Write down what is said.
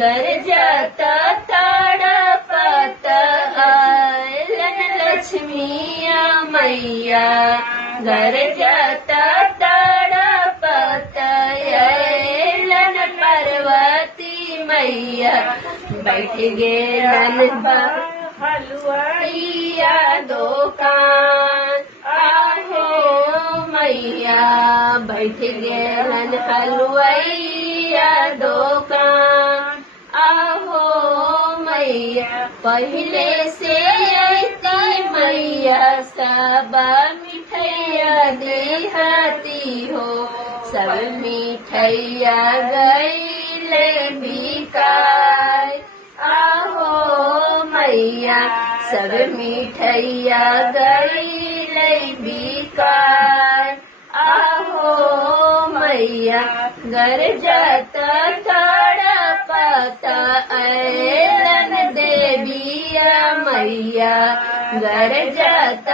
गरजता तड़पत आयलन लक्ष्मीया मैया गरजता तड़पत आयलन पार्वती मैया बैठ गेलन हलुआइया दुकान आहो मैया बैठ गेलन हलुआइया दुकान आहो मैया पहले से अइती मैया सब मिठैया देहती हो सब मिठैया गईले बिकाय आहो मैया सब मिठैया गईले बिकाय आहो मैया गरजत तड़पत अयलन देविया मैया गरजत